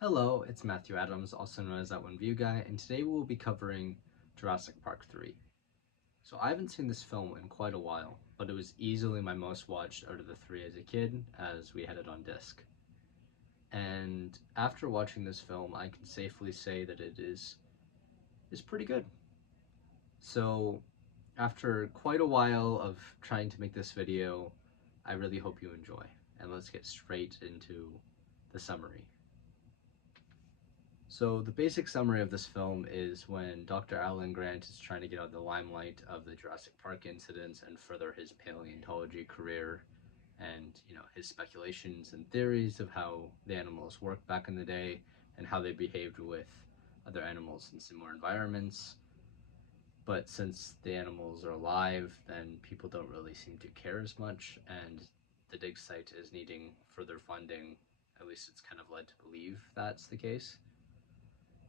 Hello, it's Matthew Adams, also known as That One View Guy, and today we will be covering Jurassic Park 3. So I haven't seen this film in quite a while, but it was easily my most watched out of the three as a kid, as we had it on disc. And after watching this film, I can safely say that it is pretty good. So after quite a while of trying to make this video, I really hope you enjoy. And let's get straight into the summary. So the basic summary of this film is when Dr. Alan Grant is trying to get out of the limelight of the Jurassic Park incidents and further his paleontology career and, his speculations and theories of how the animals worked back in the day and how they behaved with other animals in similar environments. But since the animals are alive, then people don't really seem to care as much, and the dig site is needing further funding. At least it's kind of led to believe that's the case.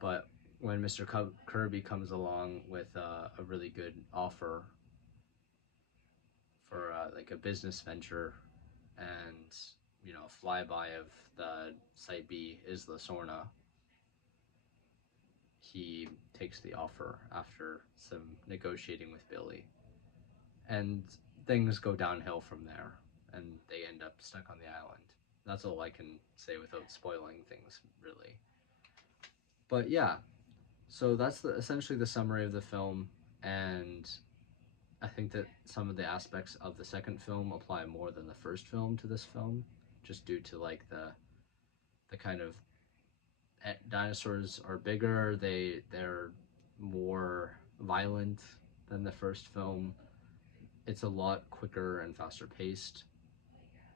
But when Mr. Kirby comes along with a really good offer for like a business venture and a flyby of the Site B Isla Sorna, he takes the offer after some negotiating with Billy, and things go downhill from there, and they end up stuck on the island. That's all I can say without spoiling things, really. But yeah, so that's essentially the summary of the film, and I think that some of the aspects of the second film apply more than the first film to this film, just due to like the kind of dinosaurs are bigger, they're more violent than the first film. It's a lot quicker and faster paced,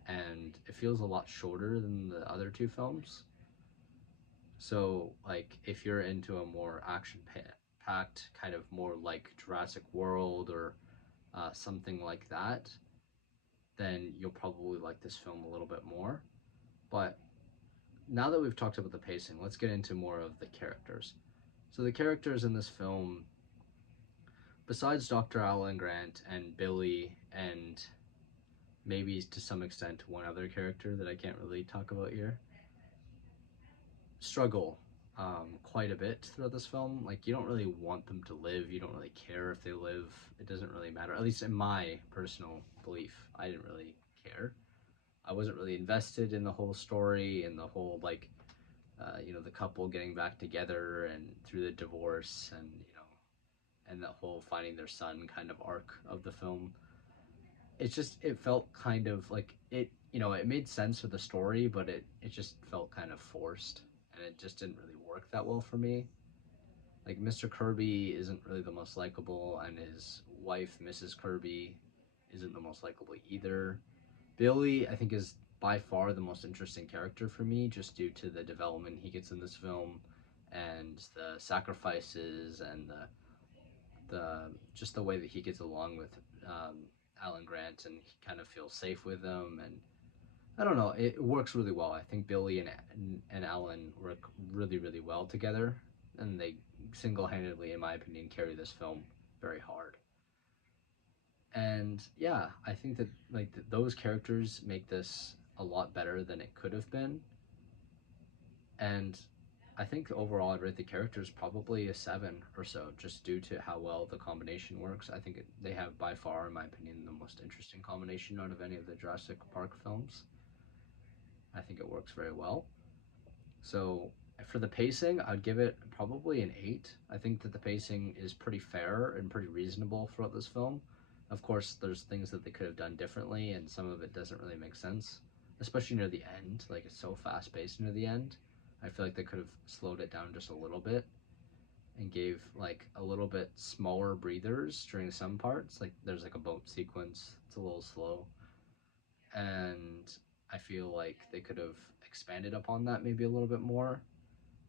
and it feels a lot shorter than the other two films. So, like, if you're into a more action-packed, kind of more like Jurassic World or something like that, then you'll probably like this film a little bit more. But now that we've talked about the pacing, let's get into more of the characters. So the characters in this film, besides Dr. Alan Grant and Billy and maybe to some extent one other character that I can't really talk about here, struggle quite a bit throughout this film. Like, you don't really want them to live, you don't really care if they live, it doesn't really matter. At least in my personal belief, I didn't really care. I wasn't really invested in the whole story and the whole, like, the couple getting back together and through the divorce and, and that whole finding their son kind of arc of the film. It felt kind of like it made sense for the story, but it just felt kind of forced, and it just didn't really work that well for me. Like, Mr. Kirby isn't really the most likable, and his wife, Mrs. Kirby, isn't the most likable either. Billy, I think, is by far the most interesting character for me, just due to the development he gets in this film, and the sacrifices, and the just the way that he gets along with Alan Grant, and he kind of feels safe with him, and I don't know, it works really well. I think Billy and Alan work really, really well together, and they single-handedly, in my opinion, carry this film very hard. And yeah, I think that like those characters make this a lot better than it could have been. And I think overall I'd rate the characters probably a 7 or so, just due to how well the combination works. I think they have by far, in my opinion, the most interesting combination out of any of the Jurassic Park films. I think it works very well. So for the pacing, I'd give it probably an 8. I think that the pacing is pretty fair and pretty reasonable throughout this film. Of course, there's things that they could have done differently, and some of it doesn't really make sense, especially near the end. Like, it's so fast-paced near the end. I feel like they could have slowed it down just a little bit and gave like a little bit smaller breathers during some parts. Like, there's like a boat sequence, it's a little slow, and I feel like they could have expanded upon that maybe a little bit more,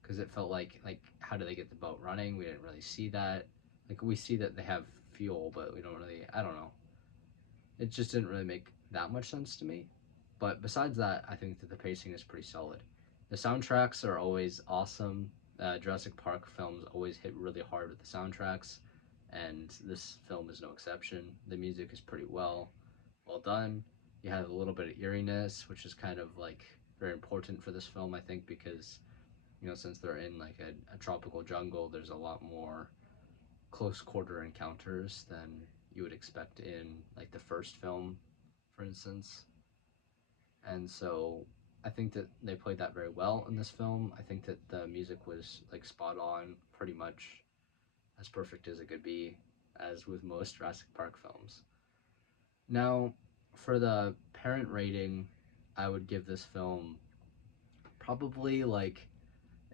because it felt like how do they get the boat running? We didn't really see that. Like, we see that they have fuel, but we don't really, I don't know. It just didn't really make that much sense to me. But besides that, I think that the pacing is pretty solid. The soundtracks are always awesome. Jurassic Park films always hit really hard with the soundtracks, and this film is no exception. The music is pretty well done. You have a little bit of eeriness, which is kind of like very important for this film, I think, because You know, since they're in like a tropical jungle, there's a lot more close quarter encounters than you would expect in like the first film, for instance. And so I think that they played that very well in this film. I think that the music was like spot on, pretty much as perfect as it could be, as with most Jurassic Park films. Now, for the parent rating, I would give this film probably like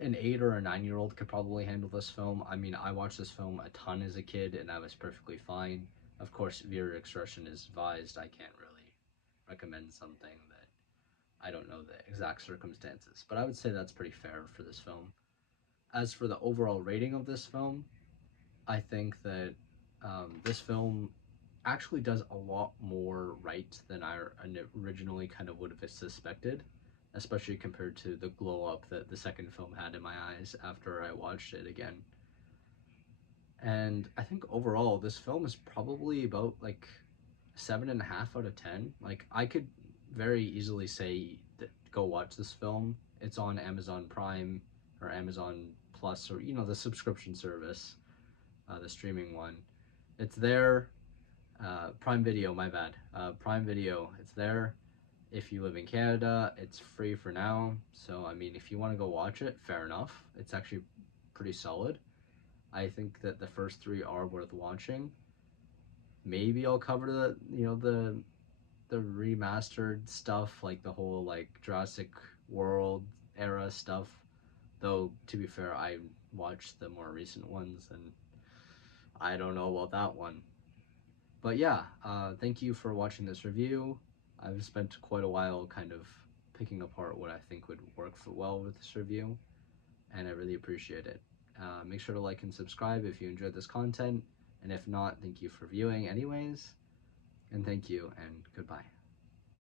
an 8 or a 9-year-old could probably handle this film. I mean, I watched this film a ton as a kid and I was perfectly fine. Of course, viewer discretion is advised. I can't really recommend something that I don't know the exact circumstances, but I would say that's pretty fair for this film. As for the overall rating of this film, I think that this film actually does a lot more right than I originally kind of would have suspected, especially compared to the glow up that the second film had in my eyes after I watched it again. And I think overall, this film is probably about like 7.5 out of 10. Like, I could very easily say that go watch this film. It's on Amazon Prime or Amazon Plus, or the subscription service, the streaming one. It's there. Prime Video, my bad. Prime Video, it's there. If you live in Canada, it's free for now. So, I mean, if you want to go watch it, fair enough. It's actually pretty solid. I think that the first three are worth watching. Maybe I'll cover the remastered stuff, like the whole like Jurassic World era stuff. Though to be fair, I watched the more recent ones, and I don't know about that one. But yeah, thank you for watching this review. I've spent quite a while kind of picking apart what I think would work well with this review, and I really appreciate it. Make sure to like and subscribe if you enjoyed this content, and if not, thank you for viewing anyways, and thank you, and goodbye.